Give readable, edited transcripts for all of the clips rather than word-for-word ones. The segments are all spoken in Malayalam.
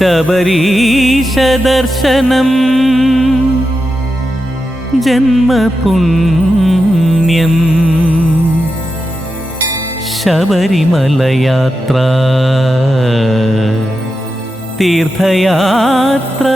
ശബരീശ ദർശനം ജന്മപുണ്യം ശബരിമലയാത്ര തീർത്ഥയാത്ര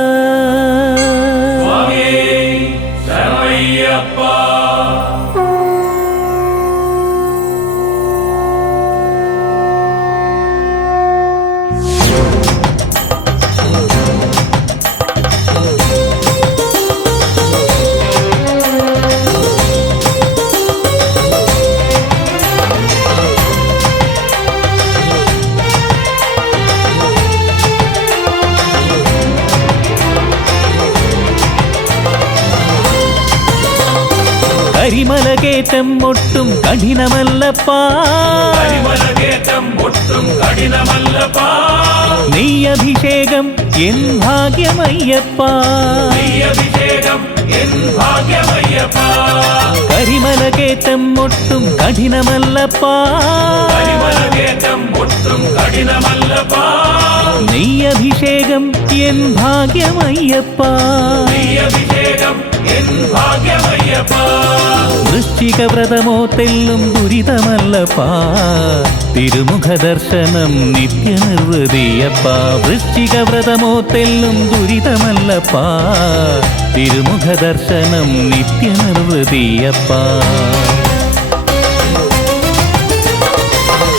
കരിമലകേറ്റം ഒട്ടും കഠിനമല്ലപ്പാ നെയ്യഭിഷേകം എൻ ഭാഗ്യമയ്യപ്പാ കരിമലകേറ്റം ഒട്ടും കഠിനമല്ലപ്പാ നെയ്യഭിഷേകം എൻ ഭാഗ്യമയ്യപ്പാ വൃശ്ചികവ്രതമോ തെല്ലും ദുരിതമല്ലപ്പാ തിരുമുഖ ദർശനം നിത്യനിർവൃതിയപ്പാ വൃശ്ചികവ്രതമോ തെല്ലും ദുരിതമല്ലപ്പാ തിരുമുഖ ദർശനം നിത്യനിർവൃതിയപ്പാ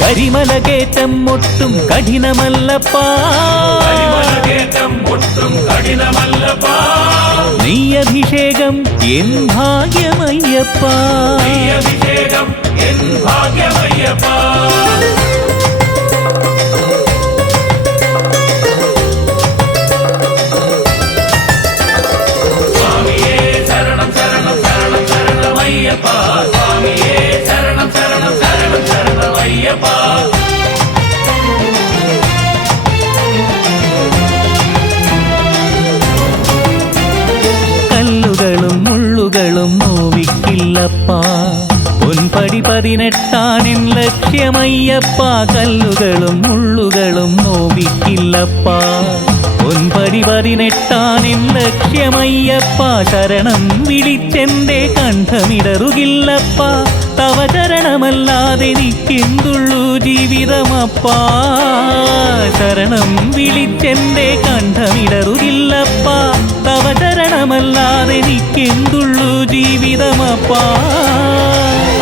കരിമലകേറ്റം ഒട്ടും കഠിനമല്ലപ്പാ നെയ്യഭിഷേകം എൻ ഭാഗ്യമയ്യപ്പാ സ്വാമിയേ ശരണം ശരണം ശരണം ശരണമയ്യപ്പാ സ്വാമിയേ ശരണം ശരണം ശരണം ശരണമയ്യപ്പാ കല്ലുകളും മുള്ളുകളും നോവിക്കില്ലപ്പാ പൊൻപടി 18 ലക്ഷ്യമയ്യപ്പാ കല്ലുകളും മുള്ളുകളും നോവിക്കില്ലപ്പാ പൊൻപടി 18 ലക്ഷ്യമയ്യപ്പാ ശരണം വിളിച്ചെന്റെ കണ്ഠമിടറുകില്ലപ്പാ തവ ചരണമല്ലാതെ എനിക്കെന്തുള്ളൂ ജീവിതമപ്പാ ശരണം വിളിച്ചെന്റെ കണ്ഠമിടറുകില്ലപ്പാ തവ ചരണമല്ലാതെ എനിക്കെന്തുള്ളൂ ജീവിതമപ്പാ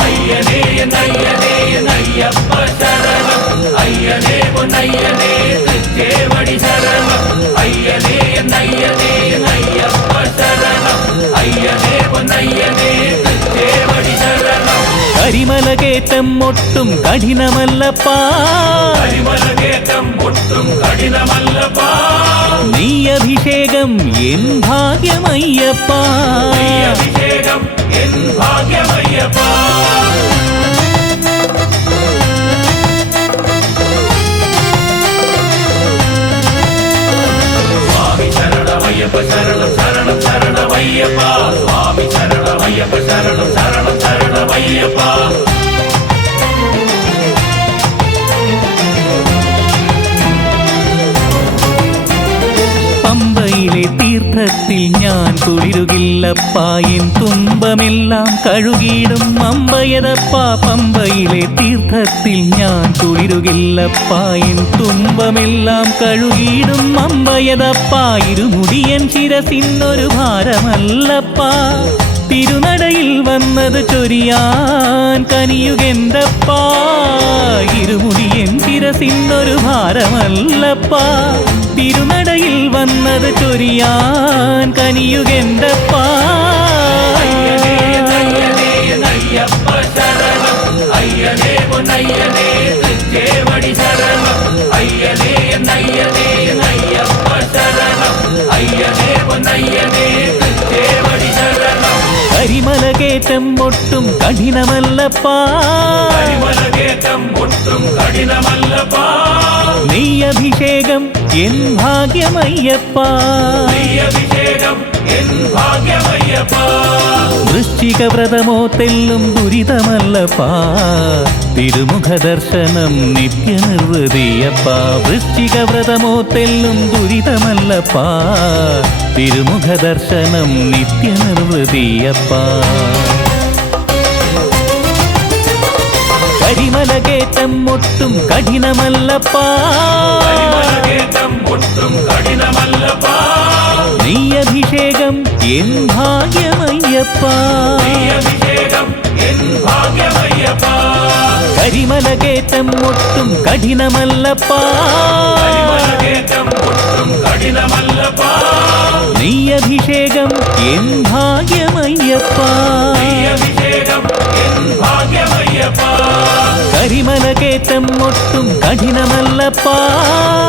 അയ്യനേ നയ്യനേ നയ്യപ്പ ശരണം അയ്യനേ പൊന്നയ്യനേ തൃച്ചേവടി ശരണം അയ്യനേ നയ്യനേ നയ്യപ്പ ശരണം അയ്യനേ പൊന്നയ്യനേ തൃച്ചേവടി ശരണം കരിമലകേറ്റം ഒട്ടും കഠിനമല്ലപ്പാ കരിമലകേറ്റം ഒട്ടും കഠിനമല്ലപ്പാ നെയ്യഭിഷേകം എൻ ഭാഗ്യമയ്യപ്പാ അഭിഷേകം എൻ ഭാഗ്യമയ്യപ്പാ സ്വാമി ശരണമയ്യപ്പ ശരണം ശരണം ശരണമയ്യപ്പാ സ്വാമി ശരണമയ്യപ്പ ശരണം ശരണം ശരണമയ്യപ്പാ പമ്പയിലെ തീർത്ഥത്തിൽ ഞാൻ കുളിരുകില്ലപ്പാ എൻ തുമ്പമെല്ലാം കഴുകിയിടും അമ്പയതപ്പാ പമ്പയിലെ തീർത്ഥത്തിൽ ഞാൻ കുളിരുകില്ലപ്പാ എൻ തുമ്പമെല്ലാം കഴുകിയിടും അമ്പയതപ്പാ ഇരുമുടിയൻ ശിരസിന്നൊരു ഭാരമല്ലപ്പാ തിരുനടയിൽ വന്നത് ചൊരിയാൻ കനിയുകെന്തപ്പാ ഇരുമുടിയൻ ശിരസിന്നൊരു ഭാരമല്ലപ്പാ തിരുനടയിൽ വന്നത് ചൊരിയാൻ കനിയുകെന്തപ്പാ അയ്യനേ നയ്യപ്പ ശരണം അയ്യനേ പൊന്നയ്യനേ തൃച്ചേവടി ശരണം അയ്യനേ നയ്യനേ നയ്യപ്പ ശരണം അയ്യനേ പൊന്നയ്യനേ തൃച്ചേവടി ശരണം കരിമലകേറ്റം ഒട്ടും കഠിനമല്ലപ്പാ കരിമലകേറ്റം ഒട്ടും കഠിനമല്ലപ്പാ നെയ്യഭിഷേകം എൻ ഭാഗ്യമയ്യപ്പാ അഭിഷേകം என் பாக்யமையப்பா വൃശ്ചിക വ്രതമോ തെല്ലും ദുരിതമല്ലപ്പാ തിരുമുഖ ദർശനം നിത്യനിർവൃതിയപ്പാ വൃശ്ചിക വ്രതമോ തെല്ലും ദുരിതമല്ലപ്പാ തിരുമുഖ ദർശനം നിത്യനിർവൃതിയപ്പാ കരിമലകേറ്റം ഒട്ടും കഠിനമല്ലപ്പാ കരിമലകേറ്റം ഒട്ടും കഠിനമല്ലപ്പാ നീ അഭിഷേകം എൻ ഭാഗ്യമയ്യപ്പാ നീ അഭിഷേകം എൻ ഭാഗ്യമയ്യപ്പാ കരിമലകേറ്റം ഒട്ടും കഠിനമല്ലപ്പാ കരിമലകേറ്റം ഒട്ടും കഠിനമല്ലപ്പാ നീ അഭിഷേകം എൻ ഭാഗ്യമയ്യപ്പാ നീ അഭിഷേകം എൻ ഭാഗ്യമയ്യപ്പാ കരിമലകേറ്റം ഒട്ടും കഠിനമല്ലപ്പാ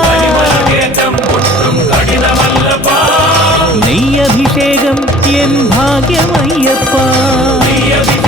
കരിമലകേറ്റം ഒട്ടും കഠിനമല്ലപ്പാ നീ അഭിഷേകം എൻ ഭാഗ്യമയ്യപ്പാ നീ അഭിഷേകം